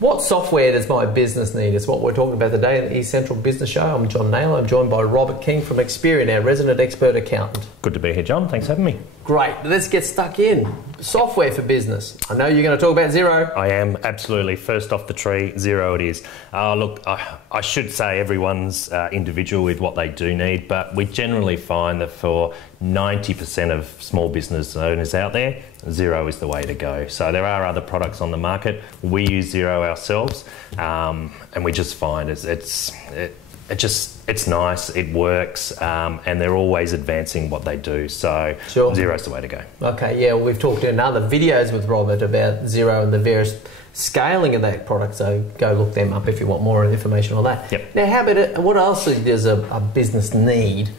What software does my business need? It's what we're talking about today in the eCentral Business Show. I'm John Nayler. I'm joined by Robert King from Xperion, our resident expert accountant. Good to be here, John. Thanks for having me. Great. Let's get stuck in. Software for business. I know you're going to talk about Xero. I am, absolutely. First off the tree, Xero it is. Look, I should say everyone's individual with what they do need, but we generally find that for 90% of small business owners out there, Xero is the way to go. So there are other products on the market. We use Xero ourselves, and we just find it's nice, it works, and they're always advancing what they do. So sure. Xero's the way to go. Okay, yeah, we've talked in other videos with Robert about Xero and the various scaling of that product, so go look them up if you want more information on that. Yep. Now, how about it? What else does a business need?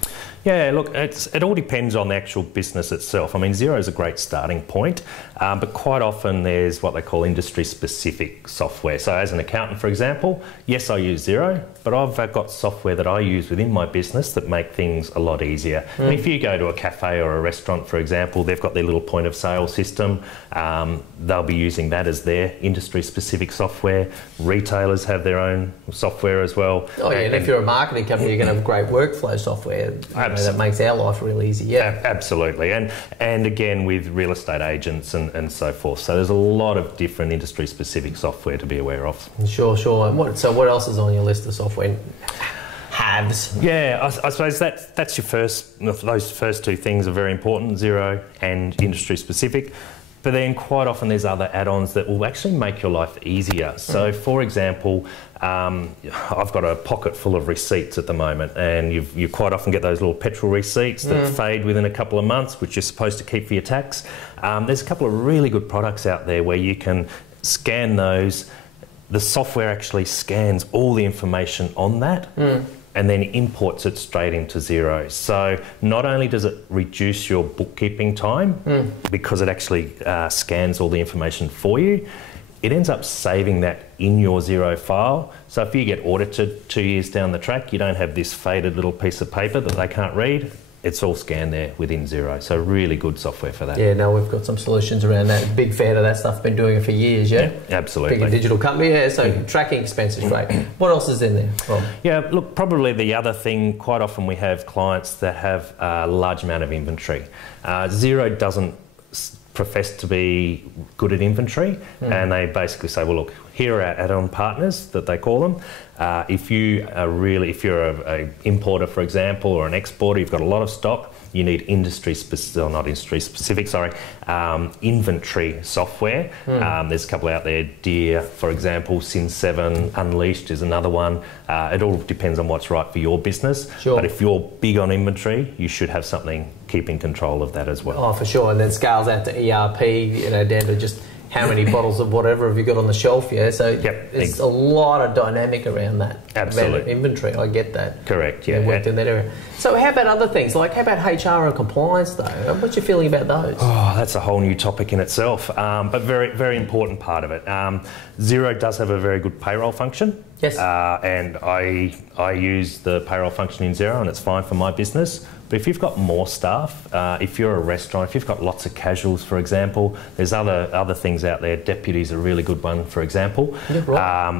Yeah, look, it all depends on the actual business itself. I mean, Xero is a great starting point, but quite often there's what they call industry-specific software. So as an accountant, for example, yes, I use Xero, but I've got software that I use within my business that make things a lot easier. And if you go to a cafe or a restaurant, for example, they've got their little point of sale system. They'll be using that as their industry-specific software. Retailers have their own software as well. Oh yeah, and if you're a marketing company, you're going to have great workflow software. That makes our life real easy, yeah. Absolutely, and again with real estate agents and so forth. So there's a lot of different industry-specific software to be aware of. Sure. And so what else is on your list of software haves? Yeah, I suppose that's your those first two things are very important, Xero and industry-specific. But then quite often there's other add-ons that will actually make your life easier. So for example, I've got a pocket full of receipts at the moment, and you quite often get those little petrol receipts that fade within a couple of months, which you're supposed to keep for your tax. There's a couple of really good products out there where you can scan those. The software actually scans all the information on that and then imports it straight into Xero. So not only does it reduce your bookkeeping time because it actually scans all the information for you, it ends up saving that in your Xero file. So if you get audited 2 years down the track, you don't have this faded little piece of paper that they can't read. It's all scanned there within Xero. So really good software for that. Yeah, no, we've got some solutions around that. Big fan of that stuff. Been doing it for years, yeah? Absolutely. Big digital company, yeah, so tracking expenses, great. What else is in there, Rob? Yeah, look, probably the other thing, quite often we have clients that have a large amount of inventory. Xero doesn't profess to be good at inventory, and they basically say, well, look, here are our add-on partners that they call them. If you're an importer, for example, or an exporter, you've got a lot of stock, you need inventory software. There's a couple out there, Deer, for example, Sin7, Unleashed is another one. It all depends on what's right for your business. Sure. But if you're big on inventory, you should have something keeping control of that as well. Oh, for sure. And then scales out to ERP, down to just how many bottles of whatever have you got on the shelf, yeah? So there's a lot of dynamic around that. Absolutely. About inventory, I get that. Correct, yeah. Worked in that area. So how about other things? Like how about HR and compliance though? What's your feeling about those? Oh, that's a whole new topic in itself, but very, very important part of it. Xero does have a very good payroll function. Yes. And I use the payroll function in Xero and it's fine for my business. But if you've got more staff, if you're a restaurant, if you've got lots of casuals, for example, there's other things out there. Deputy's a really good one, for example,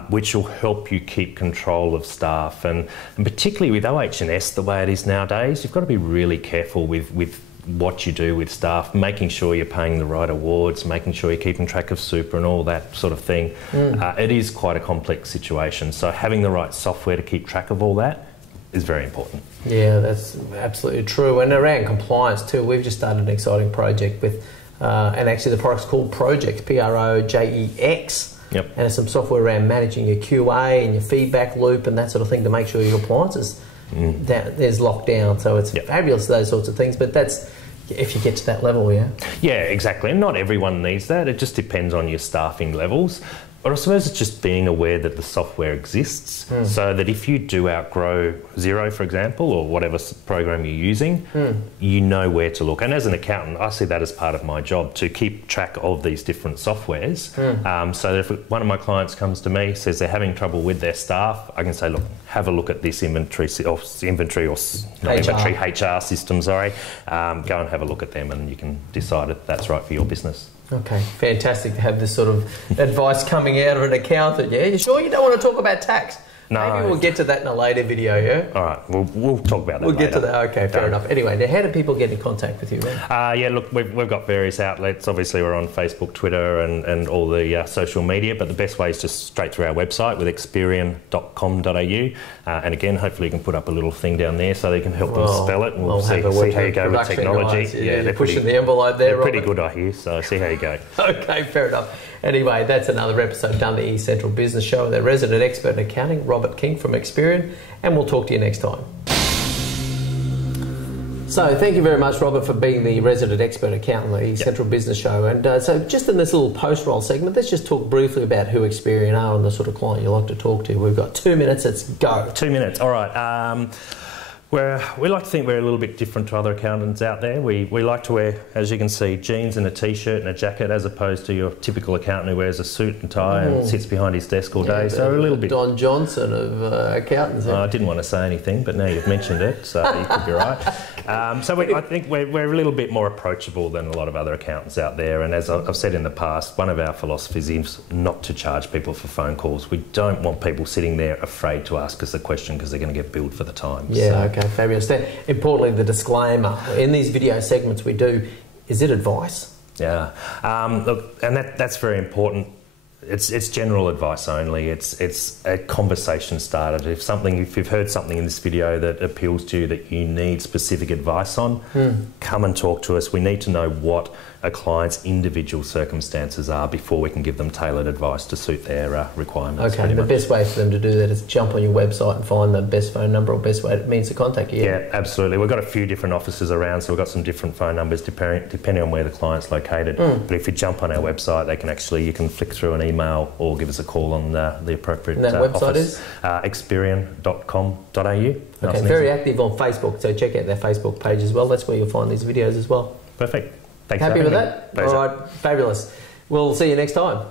which will help you keep control of staff. And particularly with OH&S, the way it is nowadays, you've got to be really careful with what you do with staff, making sure you're paying the right awards, making sure you're keeping track of super and all that sort of thing. It is quite a complex situation. So having the right software to keep track of all that is very important. Yeah, that's absolutely true. And around compliance too, we've just started an exciting project with, and actually the product's called Project, Project. Yep. And there's some software around managing your QA and your feedback loop and that sort of thing to make sure your compliance is there's locked down. So it's fabulous, those sorts of things. But that's if you get to that level, yeah? Yeah, exactly. And not everyone needs that. It just depends on your staffing levels. But I suppose it's just being aware that the software exists so that if you do outgrow Xero, for example, or whatever program you're using, you know where to look. And as an accountant, I see that as part of my job, to keep track of these different softwares. So that if one of my clients comes to me, says they're having trouble with their staff, I can say, look, have a look at this inventory HR system, sorry. Go and have a look at them and you can decide if that's right for your business. Okay, fantastic to have this sort of advice coming out of an accountant, yeah? You sure you don't want to talk about tax? No. Maybe we'll get to that in a later video, yeah? All right, we'll talk about that We'll later. get to that, okay, fair enough. Anyway, now how do people get in contact with you, man? Yeah, look, we've got various outlets. Obviously, we're on Facebook, Twitter, and all the social media, but the best way is just straight through our website with Xperion.com.au. And again, hopefully you can put up a little thing down there so they can help them spell it, and we'll see how you go with technology. Guys. Yeah, they're pushing the envelope there, They're pretty good, I hear, so see how you go. Okay, fair enough. Anyway, that's another episode done the eCentral Business Show with our resident expert in accounting, Robert King from Xperion, and we'll talk to you next time. So thank you very much, Robert, for being the resident expert accountant on the eCentral Business Show. And so just in this little post-roll segment, let's just talk briefly about who Xperion are and the sort of client you like to talk to. We've got 2 minutes, let's go. 2 minutes, all right. We like to think we're a little bit different to other accountants out there. We like to wear, as you can see, jeans and a t-shirt and a jacket, as opposed to your typical accountant who wears a suit and tie and sits behind his desk all day. So we're a little bit Don Johnson of accountants. I didn't want to say anything, but now you've mentioned it, so you could be right. I think we're a little bit more approachable than a lot of other accountants out there. And as I've said in the past, one of our philosophies is not to charge people for phone calls. We don't want people sitting there afraid to ask us a question because they're going to get billed for the time. Yeah, okay, fabulous. Importantly, the disclaimer in these video segments we do, is it advice? Yeah, look, and that's very important. It's general advice only. It's a conversation starter. If you've heard something in this video that appeals to you that you need specific advice on, come and talk to us. We need to know what a client's individual circumstances are before we can give them tailored advice to suit their requirements. Okay, the best way for them to do that is jump on your website and find the best phone number or best means to contact you. Yeah, absolutely. We've got a few different offices around, so we've got some different phone numbers depending on where the client's located. But if you jump on our website, you can flick through an email or give us a call on the appropriate and that website office. Is? Xperion.com.au. Okay, very active on Facebook, so check out their Facebook page as well. That's where you'll find these videos as well. Perfect. Thanks. Happy with that? Pleasure. All right, fabulous. We'll see you next time.